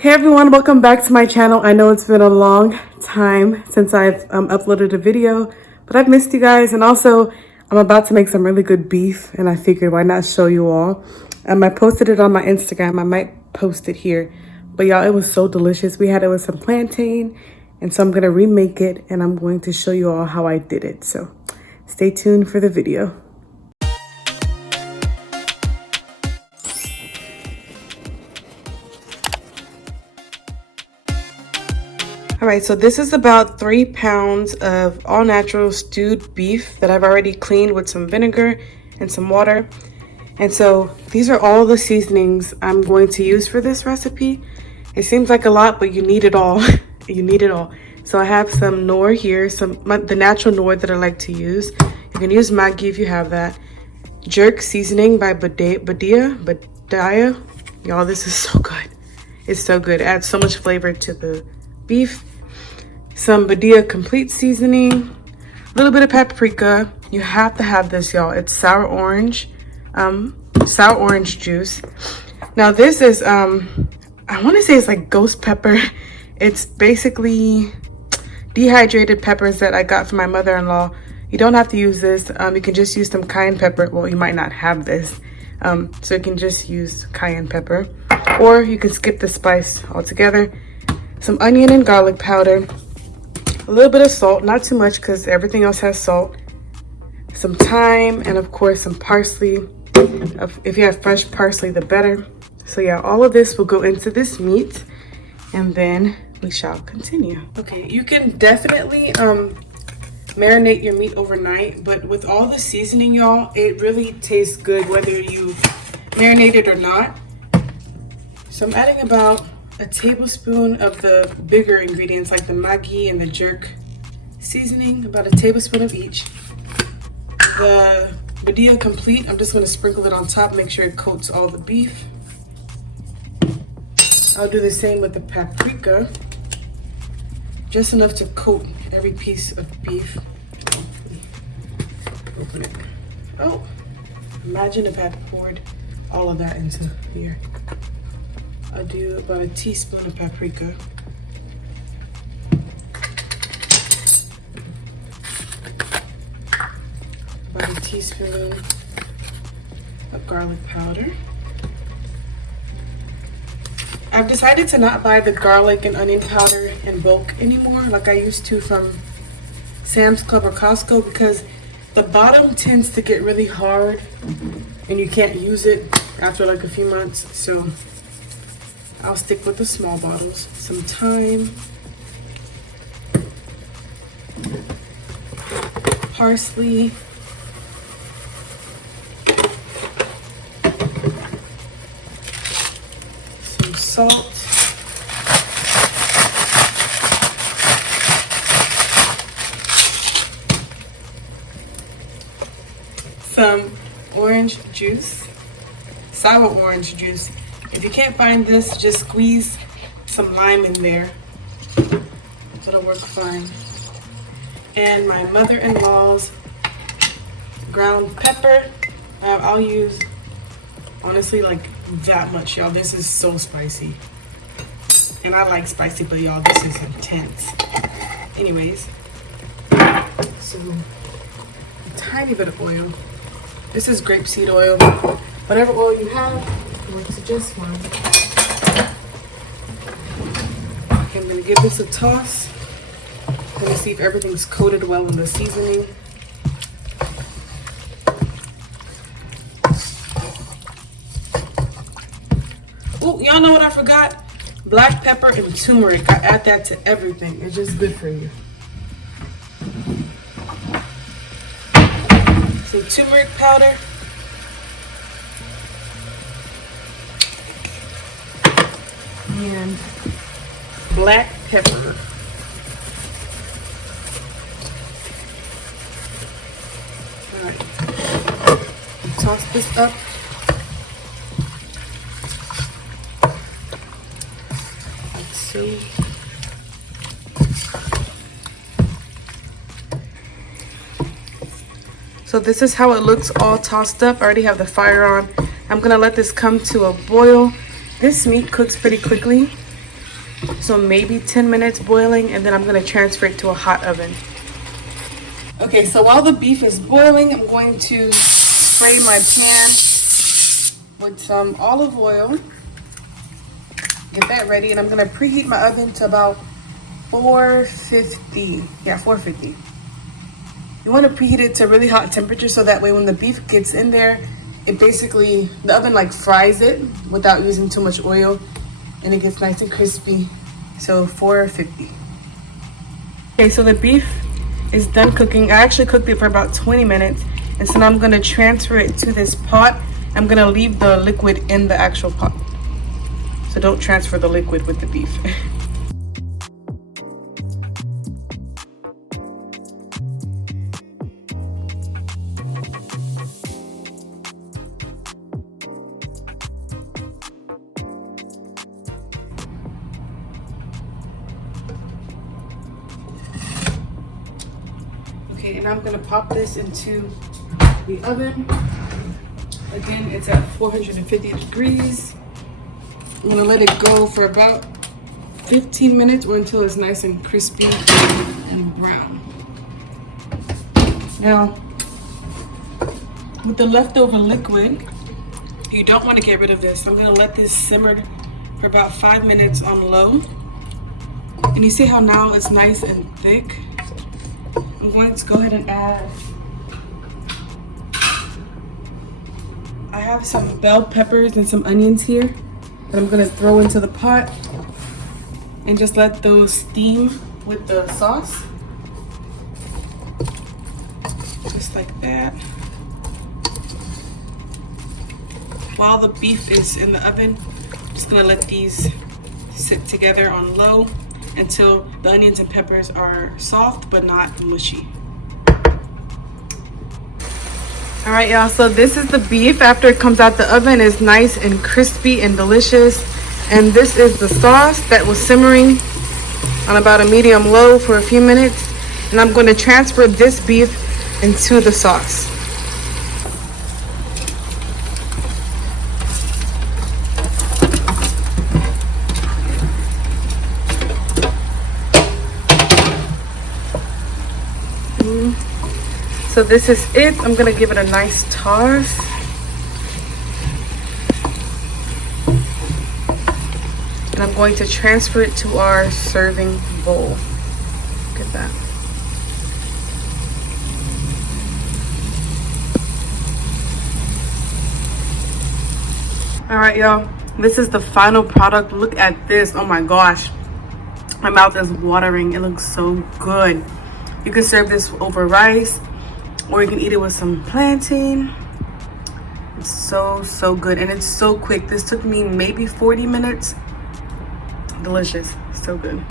Hey everyone, welcome back to my channel. I know it's been a long time since I've uploaded a video, but I've missed you guys. And also, I'm about to make some really good beef, and I figured why not show you all. I posted it on my Instagram. I might post it here. But y'all, it was so delicious. We had it with some plantain, and so I'm going to remake it, and I'm going to show you all how I did it. So stay tuned for the video. All right, so this is about 3 pounds of all natural stewed beef that I've already cleaned with some vinegar and some water. And so these are all the seasonings I'm going to use for this recipe. It seems like a lot, but you need it all. You need it all. So I have some Knorr here, the natural Knorr that I like to use. You can use Maggi if you have that. Jerk seasoning by Badia. Y'all, this is so good. It's so good. It adds so much flavor to the beef. Some Badia complete seasoning, a little bit of paprika. You have to have this, y'all. It's sour orange juice. Now this is I want to say it's like ghost pepper. It's basically dehydrated peppers that I got from my mother-in-law. You don't have to use this. You can just use some cayenne pepper. Well, you might not have this, so you can just use cayenne pepper, or you can skip the spice altogether. Some onion and garlic powder, a little bit of salt, not too much because everything else has salt, some thyme, and of course some parsley. If you have fresh parsley, the better. So yeah, all of this will go into this meat, and then we shall continue. Okay, you can definitely marinate your meat overnight, but with all the seasoning, y'all, it really tastes good whether you marinate it or not. So I'm adding about a tablespoon of the bigger ingredients like the Maggi and the jerk seasoning, about a tablespoon of each. The Badia complete, I'm just going to sprinkle it on top, make sure it coats all the beef. I'll do the same with the paprika, just enough to coat every piece of beef. Open it. Oh, imagine if I had poured all of that into here. I'll do about a teaspoon of paprika. About a teaspoon of garlic powder. I've decided to not buy the garlic and onion powder in bulk anymore like I used to from Sam's Club or Costco, because the bottom tends to get really hard and you can't use it after like a few months. So I'll stick with the small bottles. Some thyme, parsley, some salt, some orange juice, sour orange juice. If you can't find this, just squeeze some lime in there. It'll work fine. And my mother-in-law's ground pepper. I'll use, honestly, like that much, y'all. This is so spicy. And I like spicy, but y'all, this is intense. Anyways, so a tiny bit of oil. This is grapeseed oil. Whatever oil you have works just fine. Okay, I'm gonna give this a toss. I'm gonna see if everything's coated well in the seasoning. Oh, y'all know what I forgot? Black pepper and turmeric. I add that to everything. It's just good for you. Some turmeric powder. And black pepper. All right. Toss this up. Like so. So this is how it looks all tossed up. I already have the fire on. I'm gonna let this come to a boil. This meat cooks pretty quickly. So maybe 10 minutes boiling, and then I'm gonna transfer it to a hot oven. Okay, so while the beef is boiling, I'm going to spray my pan with some olive oil. Get that ready, and I'm gonna preheat my oven to about 450. Yeah, 450. You want to preheat it to really hot temperature so that way when the beef gets in there, it basically, the oven like fries it without using too much oil, and it gets nice and crispy. So 450. Okay, so the beef is done cooking. I actually cooked it for about 20 minutes, and so now I'm gonna transfer it to this pot. I'm gonna leave the liquid in the actual pot. So don't transfer the liquid with the beef. Okay, and I'm gonna pop this into the oven. Again, it's at 450 degrees. I'm gonna let it go for about 15 minutes or until it's nice and crispy and brown. Now, with the leftover liquid, you don't want to get rid of this. I'm gonna let this simmer for about 5 minutes on low. And you see how now it's nice and thick? I'm going to go ahead and add, I have some bell peppers and some onions here that I'm gonna throw into the pot and just let those steam with the sauce. Just like that. While the beef is in the oven, I'm just gonna let these sit together on low until the onions and peppers are soft but not mushy. All right, y'all, so this is the beef after it comes out the oven. It's nice and crispy and delicious. And this is the sauce that was simmering on about a medium low for a few minutes. And I'm going to transfer this beef into the sauce. So this is it. I'm gonna give it a nice toss. And I'm going to transfer it to our serving bowl. Look at that. All right, y'all. This is the final product. Look at this. Oh my gosh. My mouth is watering. It looks so good. You can serve this over rice, or you can eat it with some plantain. It's so good, and it's so quick. This took me maybe 40 minutes. Delicious, so good.